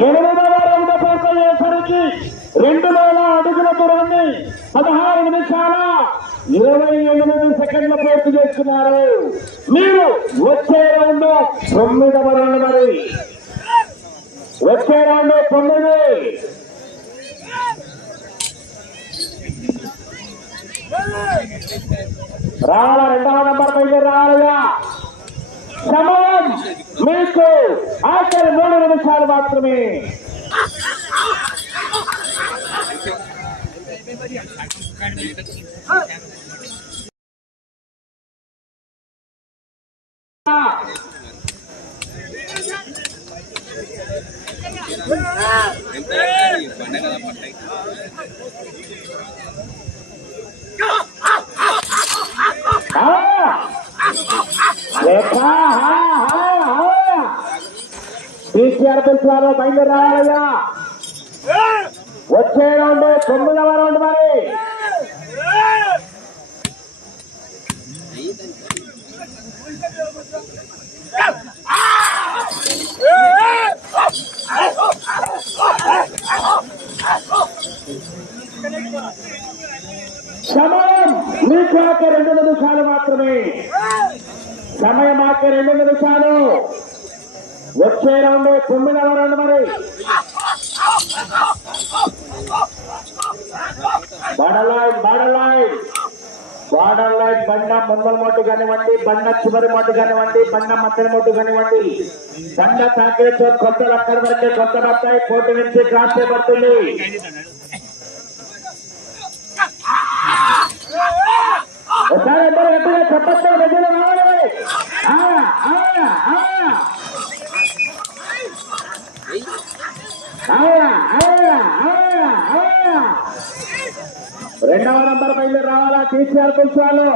ఎనిమిదవ రౌండ్ పూర్తయ్యేసరికి రెండు వేల అడుగుల దూరాన్ని పదహారు నిమిషాల ఇరవై ఎనిమిది సెకండ్ల పూర్తి చేస్తున్నారు. మీరు వచ్చే రౌండ్ తొమ్మిదవ రౌండ్ మరి. వచ్చే రౌండ్ తొమ్మిది. రావాల రెండవ నంబర్ పైకి రావాలయ్యా సమయం మీకు ఆఖరి మూడు నిమిషాలు మాత్రమే. ఆ! రేఖా, హా, వచ్చే రౌండ్ తొమ్మిదవ రౌండ్ సమయం మీకు ఆక రెండు నిమిషాలు మాత్రమే. సమయం ఆక రెండు నిమిషాలు. వచ్చే రౌండ్ తొమ్మిదవ రౌండ్ మరి. Border line border line border line బండ ముందల మొట్టు కానివ్వండి బండ చివరి మొట్టు కానివ్వండి బండ మధ్య మొట్టు కానివ్వండి. బండ ప్యాకేజ్ కొత్త అక్కడి వరకే కొత్త బత్తాయి కోటి నుంచి క్రాస్ చేయబడుతుంది ఒకసారి గట్టిగా చెప్పచ్చు రావాలి. రెండవ రావాలా? కేసీఆర్ పిలిచాలు